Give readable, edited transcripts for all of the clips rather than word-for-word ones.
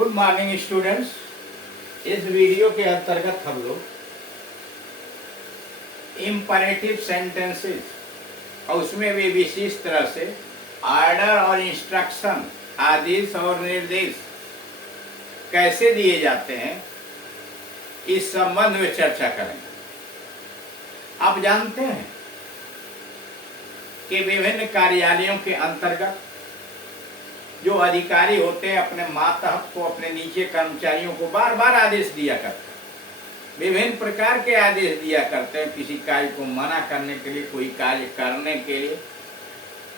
Good morning students. इस video के अंतर्गत हम लोग इम्परेटिव सेंटेंसेस और उसमें भी विशेष तरह से ऑर्डर और इंस्ट्रक्शन, आदेश और निर्देश कैसे दिए जाते हैं, इस संबंध में चर्चा करेंगे। आप जानते हैं कि विभिन्न कार्यालयों के अंतर्गत जो अधिकारी होते हैं अपने मातहत को, अपने नीचे कर्मचारियों को बार बार आदेश दिया करते हैं, विभिन्न प्रकार के आदेश दिया करते हैं, किसी कार्य को मना करने के लिए, कोई कार्य करने के लिए।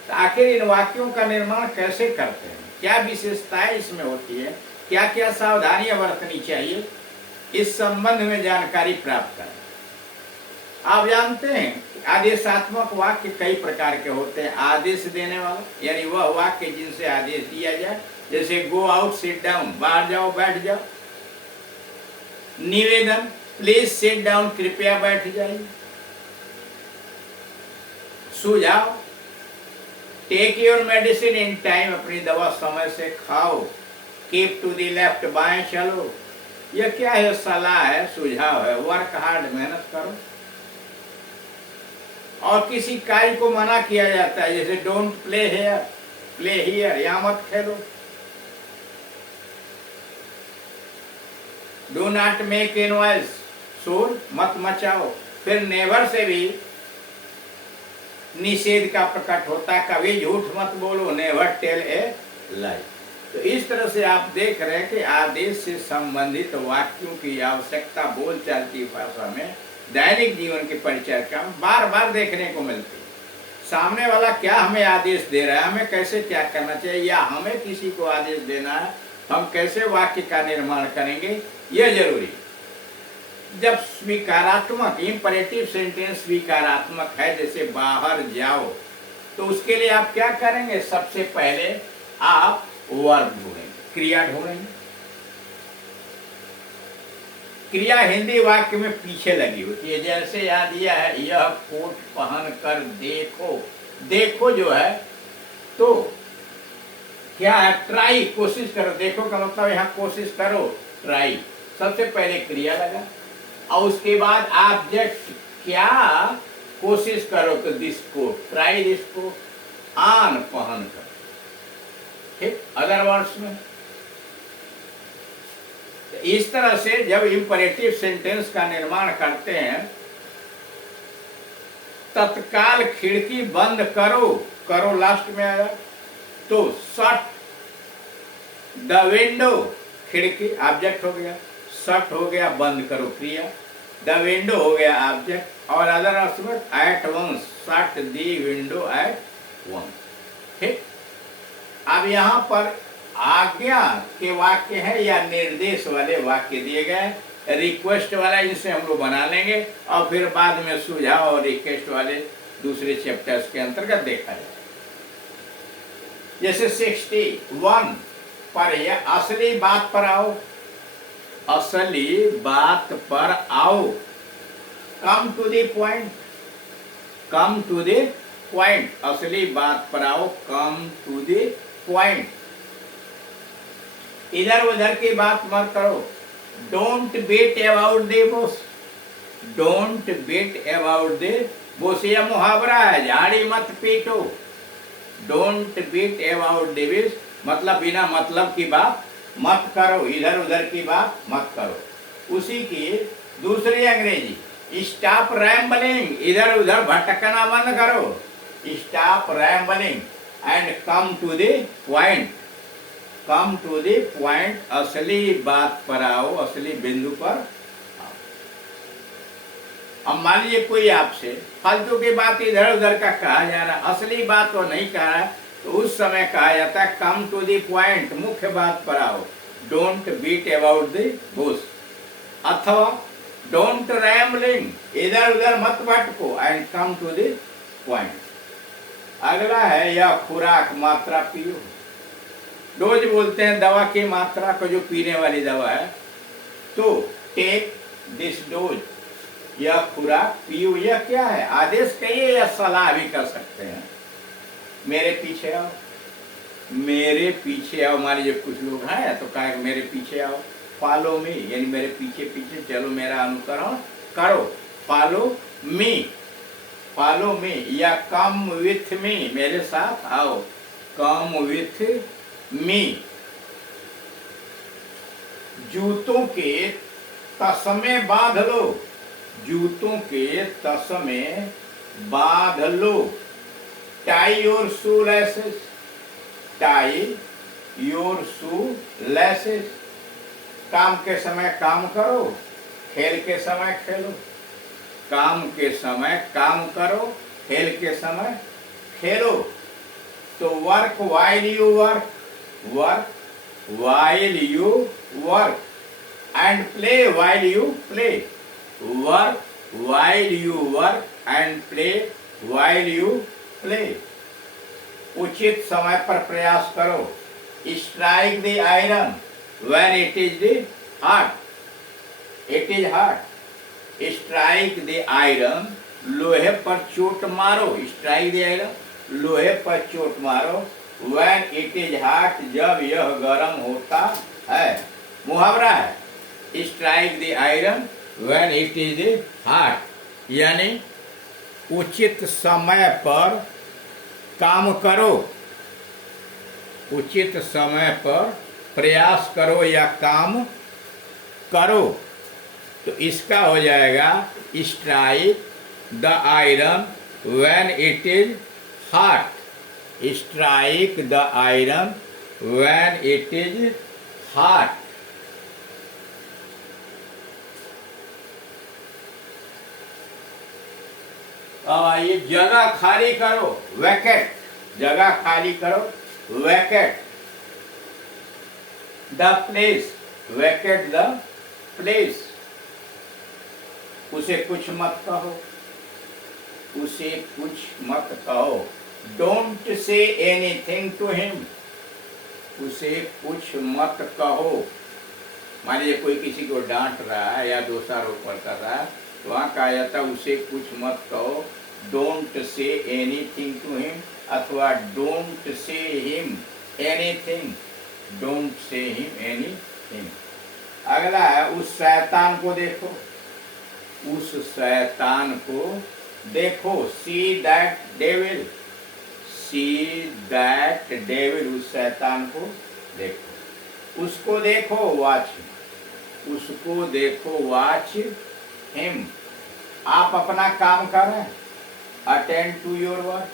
तो आखिर इन वाक्यों का निर्माण कैसे करते हैं, क्या विशेषताएं इसमें होती है, क्या क्या सावधानियां बरतनी चाहिए, इस संबंध में जानकारी प्राप्त करें। आप जानते हैं आदेशात्मक वाक्य कई प्रकार के होते हैं। आदेश देने वाला यानी वह वाक्य जिनसे आदेश दिया जाए, जैसे गो आउट, सिट डाउन, बाहर जाओ, बैठ जाओ। निवेदन, प्लीज सिट डाउन, कृपया बैठ जाइए। सुझाव, take your medicine in time, अपनी दवा समय से खाओ। कीप टू द लेफ्ट, बाएं चलो। यह क्या है? सलाह है, सुझाव है। वर्क हार्ड, मेहनत करो। और किसी कार्य को मना किया जाता है, जैसे डोंट प्ले हियर, यहां मत खेलो। Do not make a noise, शोर मत मचाओ। फिर नेवर से भी निषेध का प्रकट होता है, कभी झूठ मत बोलो, नेवर टेल ए लाई। तो इस तरह से आप देख रहे हैं कि आदेश से संबंधित वाक्यों की आवश्यकता बोलचाल की भाषा में, दैनिक जीवन की परिचर्या में बार बार देखने को मिलती है। सामने वाला क्या हमें आदेश दे रहा है, हमें कैसे क्या करना चाहिए, या हमें किसी को आदेश देना है, हम कैसे वाक्य का निर्माण करेंगे, यह जरूरी है। जब स्वीकारात्मक इंपरेटिव सेंटेंस स्वीकारात्मक है, जैसे बाहर जाओ, तो उसके लिए आप क्या करेंगे? सबसे पहले आप वर्ब ढूंढेंगे, क्रिया ढूंढेंगे। क्रिया हिंदी वाक्य में पीछे लगी होती है। जैसे यहाँ दिया है, यह कोट पहन कर देखो। देखो जो है तो क्या है? ट्राई, कोशिश करो। देखो का मतलब यहाँ कोशिश करो, ट्राई। सबसे पहले क्रिया लगा और उसके बाद ऑब्जेक्ट, क्या कोशिश करो, तो this coat, try this coat, on पहन कर। ठीक, अदर वर्ड्स में इस तरह से जब इंपरेटिव सेंटेंस का निर्माण करते हैं, तत्काल खिड़की बंद करो, करो लास्ट में आया, तो शट द विंडो, खिड़की ऑब्जेक्ट हो गया, शट हो गया, बंद करो क्रिया, द विंडो हो गया ऑब्जेक्ट, और अदर अर्थ में at once, shut the window at once. ठीक, अब यहां पर आज्ञा के वाक्य है या निर्देश वाले वाक्य दिए गए। रिक्वेस्ट वाला इनसे हम लोग बना लेंगे और फिर बाद में सुझाव और रिक्वेस्ट वाले दूसरे चैप्टर्स के अंतर्गत देखा जाए। जैसे 61 पर, यह असली बात पर आओ, असली बात पर आओ। Come to the point, come to the point, असली बात पर आओ, कम टू द पॉइंट। इधर उधर की बात मत करो। Don't beat about the bush, don't beat about the bush, यह मुहावरा है, झाड़ी मत पीटो। Don't beat about the bush मतलब बिना मतलब की बात मत करो, इधर उधर की बात मत करो। उसी की दूसरी अंग्रेजी, स्टॉप रैम्बलिंग, इधर उधर भटकना बंद करो, stop rambling and come to the point, come to the point, असली बात पर आओ, असली बिंदु पर आओ। अब मान लीजिए कोई आपसे फालतू की बात इधर उधर का कहा जा रहा, असली बात वो नहीं कह रहा, तो उस समय कहा जाता है कम टू द पॉइंट, मुख्य बात पर आओ। Don't beat about the bush, अथवा डोंट रैम्बलिंग, इधर उधर मत भटको, and come to the point. अगला है, यह खुराक मात्रा पियो। डोज बोलते हैं दवा की मात्रा को, जो पीने वाली दवा है। तो टेक दिस डोज, यह खुराक पियो। यह क्या है? आदेश कहिए या सलाह भी कर सकते हैं। मेरे पीछे आओ, मेरे पीछे आओ। मान लीजिए कुछ लोग हैं तो कहा मेरे पीछे आओ, फॉलो मी, यानी मेरे पीछे पीछे चलो, मेरा अनुकरण करो, फॉलो मी, फॉलो मी, या कम विथ मी, मेरे साथ आओ, कम विथ मी। जूतों के तस्मे बांध लो, जूतों के तस्मे बांध लो, tie your shoe laces, tie your shoe laces. काम के समय काम करो, खेल के समय खेलो, काम के समय काम करो, खेल के समय खेलो। तो work while you work, work while you work, and play while you play, work while you work and play while you play. उचित समय पर प्रयास करो, strike the iron when it is hot, it is hot, strike the iron, लोहे पर चोट मारो, strike the iron, लोहे पर चोट मारो, व्हेन इट इज हॉट, जब यह गर्म होता है। मुहावरा है, strike the iron when it is hot, यानी उचित समय पर काम करो, उचित समय पर प्रयास करो या काम करो। तो इसका हो जाएगा strike the iron when it is hot, strike the iron when it is hot. अब आइए, जगह खाली करो, वैकेट, जगह खाली करो, vacate the place, vacate the place. उसे कुछ मत कहो, उसे कुछ मत कहो, don't say anything to him, उसे कुछ मत कहो। मान लीजिए कोई किसी को डांट रहा है या दोषारोपण कर रहा है, तो वहां कहा जाता है उसे कुछ मत कहो, don't say anything to him, अथवा don't say him anything, don't say him anything. अगला है, उस शैतान को देखो, उस शैतान को देखो, see that devil, see that devil, उस शैतान को देखो, उसको देखो, वॉच, उसको देखो, वॉच हिम। आप अपना काम करें, अटेंड टू योर वर्क,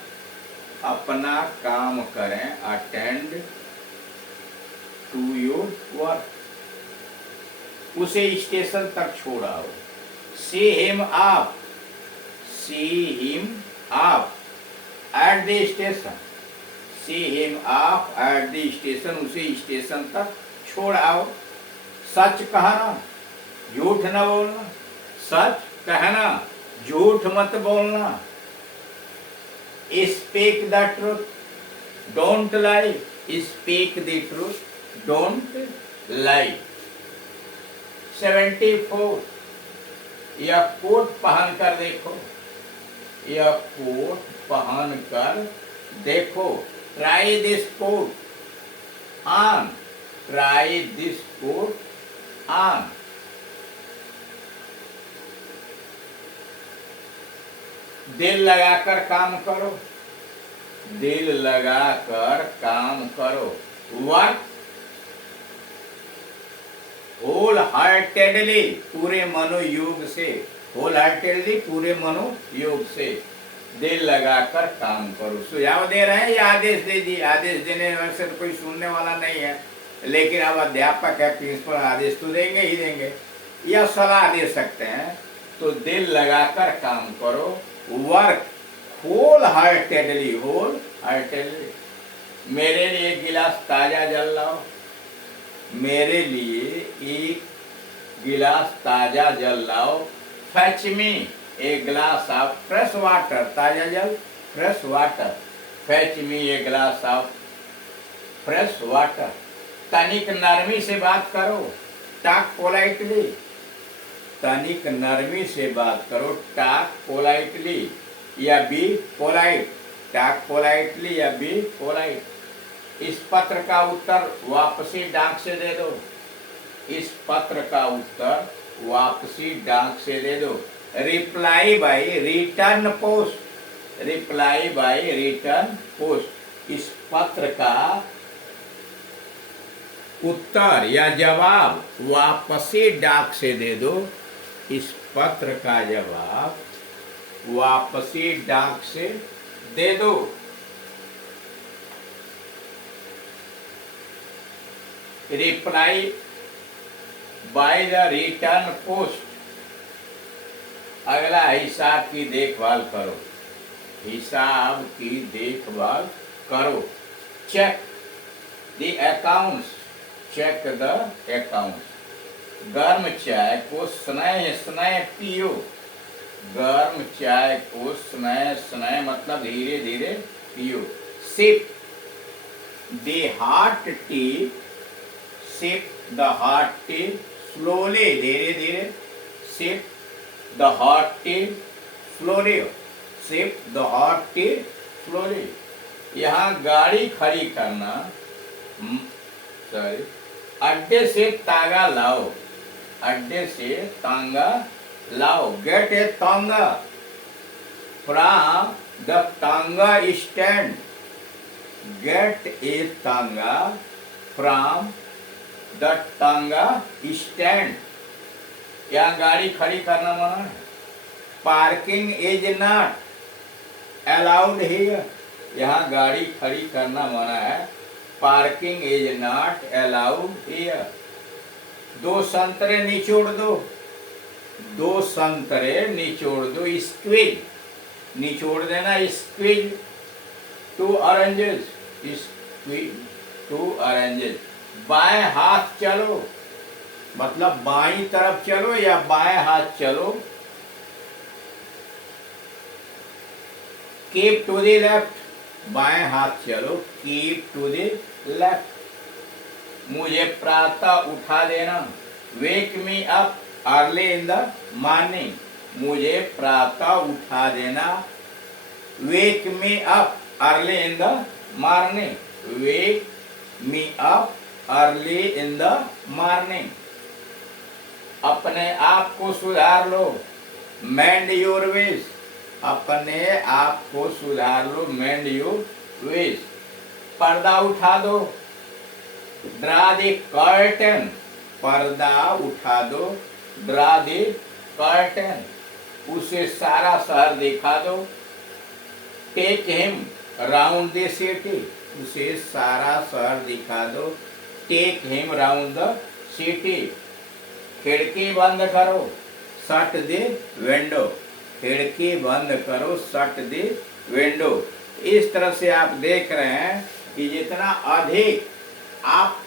अपना काम करें, अटेंड टू योर वर्क। उसे स्टेशन तक छोड़ाओ, सी हिम आप, सी हिम आप at the station, see him आप एट द स्टेशन, उसे स्टेशन तक छोड़ आओ। सच कहना, झूठ न बोलना, सच कहना, झूठ मत बोलना। Speak the truth, don't lie, speak the truth, don't lie. 74, यह कोट पहन कर देखो, यह कोट पहन कर देखो, try this coat on, try this coat on. दिल लगाकर काम करो, दिल लगाकर काम करो, वर्क होल हार्टेडली, पूरे मनोयोग से, होल हार्टेडली, पूरे मनोयोग से दिल लगाकर काम करो। सुझाव दे रहे हैं या आदेश दे दिए? आदेश देने से तो कोई सुनने वाला नहीं है, लेकिन अब अध्यापक है, प्रिंसिपल, आदेश तो देंगे ही देंगे, या सलाह दे सकते हैं। तो दिल लगाकर काम करो, work whole heartedly, whole heartedly. मेरे लिए एक गिलास ताजा जल लाओ, मेरे लिए एक गिलास ताजा जल लाओ, fetch me a glass of fresh water, ताजा जल, fresh water, fetch me a glass of fresh water. तनिक नरमी से बात करो, टॉक पोलाइटली, तनिक नरमी से बात करो, टॉक पोलाइटली, या बी पोलाइट, टॉक पोलाइटली या बी पोलाइट। इस पत्र का उत्तर वापसी डाक से दे दो। इस पत्र का उत्तर वापसी डाक से दे दो। Reply bye return post. Reply by return post. इस पत्र का उत्तर या जवाब वापसी डाक से दे दो। इस पत्र का जवाब वापसी डाक से दे दो। Reply by the return post. अगला, हिसाब की देखभाल करो। हिसाब की देखभाल करो। Check the accounts. Check the accounts. गर्म चाय को स्नेह स्नेह पियो। गर्म चाय को स्नेह स्नेह मतलब धीरे धीरे पियो। Sip the hot tea. Sip the hot tea slowly, धीरे धीरे। Sip the hot tea slowly. Sip the hot tea slowly. यहाँ गाड़ी खड़ी करना, सॉरी, अड्डे से तागा लाओ। अड्डे से तांगा लाओ। गेट ए तांगा फ्रॉम द तांगा स्टैंड। गेट ए तांगा फ्रॉम द तांगा स्टैंड। यहाँ गाड़ी खड़ी करना मना है। Parking is not allowed here. यहाँ गाड़ी खड़ी करना मना है। Parking is not allowed here. दो संतरे निचोड़ दो। दो संतरे निचोड़ दो। स्क्वीज, निचोड़ देना। Squeeze two oranges. Squeeze two oranges. बाएं हाथ चलो मतलब बाईं तरफ चलो या बाएं हाथ चलो। Keep to the left. बाएं हाथ चलो। Keep to the left. मुझे प्रातः उठा देना। Wake me up early in the morning. मुझे प्रातः उठा देना। Wake me up early in the morning. Wake me up early in the morning. अपने आप को सुधार लो। मेंड योर वेज। अपने आप को सुधार लो। मेंड योर वेज। पर्दा उठा दो। Draw the curtain. पर्दा उठा दो। Draw the curtain. उसे सारा शहर दिखा दो। Take him round the city. उसे सारा शहर दिखा दो। Take him round the city. खिड़की बंद करो। Shut the window. खिड़की बंद करो। Shut the window. इस तरह से आप देख रहे हैं कि जितना अधिक आप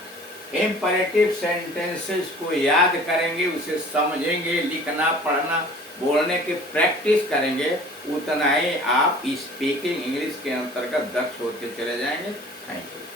इम्परेटिव सेंटेंसेस को याद करेंगे, उसे समझेंगे, लिखना पढ़ना बोलने की प्रैक्टिस करेंगे, उतना ही आप स्पीकिंग इंग्लिश के अंतर्गत दक्ष होते चले जाएंगे। Thank you.